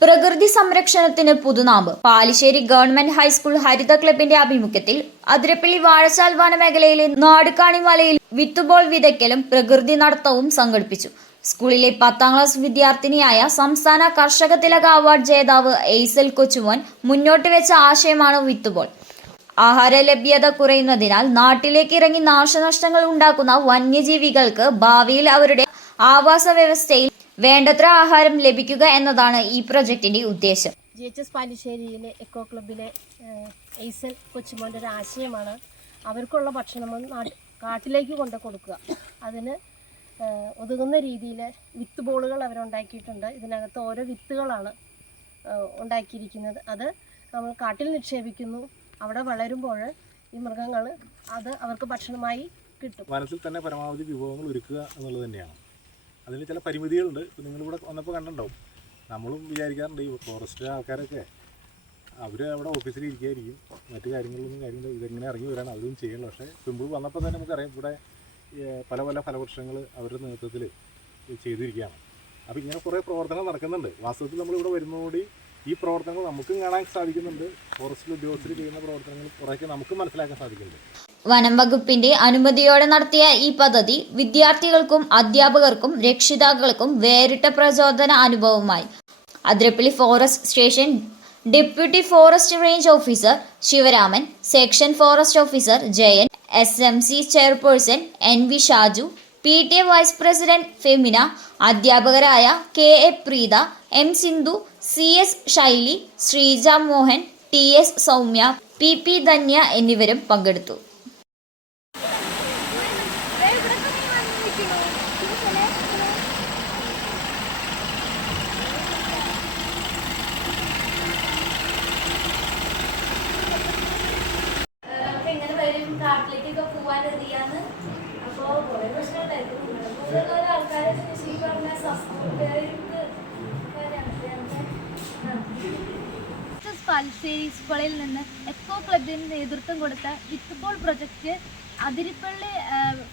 പ്രകൃതി സംരക്ഷണത്തിന് Puthunambu Palissery government high school Haritha ക്ലബിന്റെ ആഭിമുഖ്യത്തിൽ അതിരപ്പള്ളി വാഴച്ചാൽ വനമേഖലയിലെ നാടുകാണി മലയിൽ വിത്തുബോൾ വിതയ്ക്കലും പ്രകൃതി നടത്തവും സംഘടിപ്പിച്ചു. സ്കൂളിലെ പത്താം ക്ലാസ് വിദ്യാർത്ഥിനിയായ സംസ്ഥാന കർഷക തിലക അവാർഡ് ജേതാവ് എയ്സൽ കൊച്ചുമോൻ മുന്നോട്ട് വെച്ച ആശയമാണ് വിത്തുബോൾ. ആഹാര ലഭ്യത കുറയുന്നതിനാൽ നാട്ടിലേക്ക് ഇറങ്ങി നാശനഷ്ടങ്ങൾ ഉണ്ടാക്കുന്ന വന്യജീവികൾക്ക് ഭാവിയിൽ അവരുടെ ആവാസ വ്യവസ്ഥയിൽ വേണ്ടത്ര ആഹാരം ലഭിക്കുക എന്നതാണ് ഈ പ്രൊജക്ടിന്റെ ഉദ്ദേശം. ജി എച്ച് എസ് പാലിശ്ശേരിയിലെ എക്കോ ക്ലബിലെ എയ്സൽ കൊച്ചുമോന്റെ ഒരു ആശയമാണ് അവർക്കുള്ള ഭക്ഷണം കാട്ടിലേക്ക് കൊണ്ട് കൊടുക്കുക. അതിന് ഒതുങ്ങുന്ന രീതിയിൽ വിത്ത് ബോളുകൾ അവരുണ്ടാക്കിയിട്ടുണ്ട് ഇതിനകത്ത് ഓരോ വിത്തുകളാണ് ഉണ്ടാക്കിയിരിക്കുന്നത്. അത് നമ്മൾ കാട്ടിൽ നിക്ഷേപിക്കുന്നു. അവിടെ വളരുമ്പോൾ ഈ മൃഗങ്ങൾ അത് അവർക്ക് ഭക്ഷണമായി കിട്ടും. മനസ്സിൽ തന്നെ പരമാവധി വിഭവങ്ങൾ ഒരുക്കുക എന്നുള്ളത് തന്നെയാണ്. അതിന് ചില പരിമിതികളുണ്ട്. ഇപ്പം നിങ്ങളിവിടെ വന്നപ്പോൾ കണ്ടിട്ടുണ്ടാവും. നമ്മളും വിചാരിക്കാറുണ്ട് ഈ ഫോറസ്റ്റ് ആൾക്കാരൊക്കെ അവർ അവിടെ ഓഫീസിൽ ഇരിക്കുകയായിരിക്കും മറ്റു കാര്യങ്ങളൊന്നും കാര്യങ്ങൾ ഇതെങ്ങനെ ഇറങ്ങി വരാൻ അവരും ചെയ്യണം പക്ഷേ പിമ്പിൾ വന്നപ്പോൾ തന്നെ നമുക്കറിയാം. ഇവിടെ പല പല ഫലവൃക്ഷങ്ങൾ അവരുടെ നേതൃത്വത്തിൽ ചെയ്തിരിക്കുകയാണ്. അപ്പോൾ ഇങ്ങനെ കുറേ പ്രവർത്തനങ്ങൾ നടക്കുന്നുണ്ട്. വാസ്തവത്തിൽ നമ്മളിവിടെ വരുന്നതോടെ ഈ പ്രവർത്തനങ്ങൾ നമുക്കും കാണാൻ സാധിക്കുന്നുണ്ട്. ഫോറസ്റ്റിൽ ഉദ്യോഗസ്ഥർ ചെയ്യുന്ന പ്രവർത്തനങ്ങൾ കുറേയൊക്കെ നമുക്ക് മനസ്സിലാക്കാൻ സാധിക്കുന്നുണ്ട്. വനം വകുപ്പിന്റെ അനുമതിയോടെ നടത്തിയ ഈ പദ്ധതി വിദ്യാർത്ഥികൾക്കും അധ്യാപകർക്കും രക്ഷിതാക്കൾക്കും വേറിട്ട പ്രചോദന അനുഭവമായി. Athirappilly forest station deputy forest range officer Sivaraman section forest officer Jayan S M C chairperson N V Shaju P T A vice president Femina അധ്യാപകരായ K A Preetha M Sindhu C S Shaili Sreeja Mohan T S Soumya P P Dhanya എന്നിവരും പങ്കെടുത്തു. കാട്ടിലേക്കൊക്കെ പോവാൻ പാലിശ്ശേരി സ്കൂളിൽ നിന്ന് echo ക്ലബിന് നേതൃത്വം കൊടുത്ത വിത്ത് വിത്തുബോൾ project Athirappilly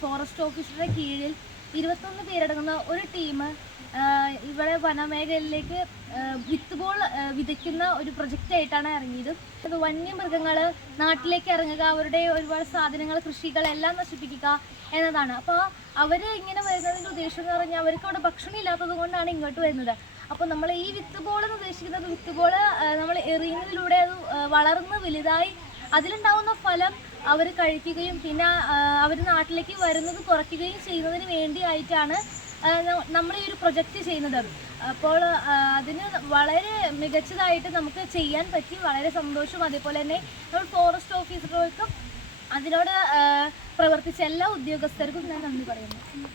forest ഓഫീസറുടെ കീഴിൽ ഇരുപത്തൊന്ന് പേരടങ്ങുന്ന ഒരു ടീം ഇവിടെ വനമേഖലയിലേക്ക് വിത്ത് വിത്തുബോൾ വിതയ്ക്കുന്ന ഒരു പ്രൊജക്റ്റ് ആയിട്ടാണ് ഇറങ്ങിയത്. അത് വന്യമൃഗങ്ങൾ നാട്ടിലേക്ക് ഇറങ്ങുക അവരുടെ ഒരുപാട് സാധനങ്ങൾ കൃഷികളെല്ലാം നശിപ്പിക്കുക എന്നതാണ്. അപ്പോൾ അവർ ഇങ്ങനെ വരുന്നതിന്റെ ഉദ്ദേശം എന്ന് പറഞ്ഞാൽ അവർക്ക് അവിടെ ഭക്ഷണം ഇല്ലാത്തത് കൊണ്ടാണ് ഇങ്ങോട്ട് വരുന്നത്. അപ്പോൾ നമ്മൾ ഈ വിത്ത് ബോൾ എന്ന് ഉദ്ദേശിക്കുന്നത് വിത്ത് ബോൾ നമ്മൾ എറിയുന്നതിലൂടെ അത് വളർന്ന് വലുതായി അതിലുണ്ടാവുന്ന ഫലം അവർ കഴിക്കുകയും പിന്നെ അവർ നാട്ടിലേക്ക് വരുന്നത് കുറയ്ക്കുകയും ചെയ്യുന്നതിന് വേണ്ടിയായിട്ടാണ് നമ്മൾ ഈ ഒരു പ്രൊജക്റ്റ് ചെയ്യുന്നത്. അപ്പോൾ അതിന് വളരെ മികച്ചതായിട്ട് നമുക്ക് ചെയ്യാൻ പറ്റി. വളരെ സന്തോഷവും അതേപോലെ തന്നെ നമ്മൾ ഫോറസ്റ്റ് ഓഫീസറുകൾക്കും അതിനോട് പ്രവർത്തിച്ച എല്ലാ ഉദ്യോഗസ്ഥർക്കും ഞാൻ നന്ദി പറയുന്നു.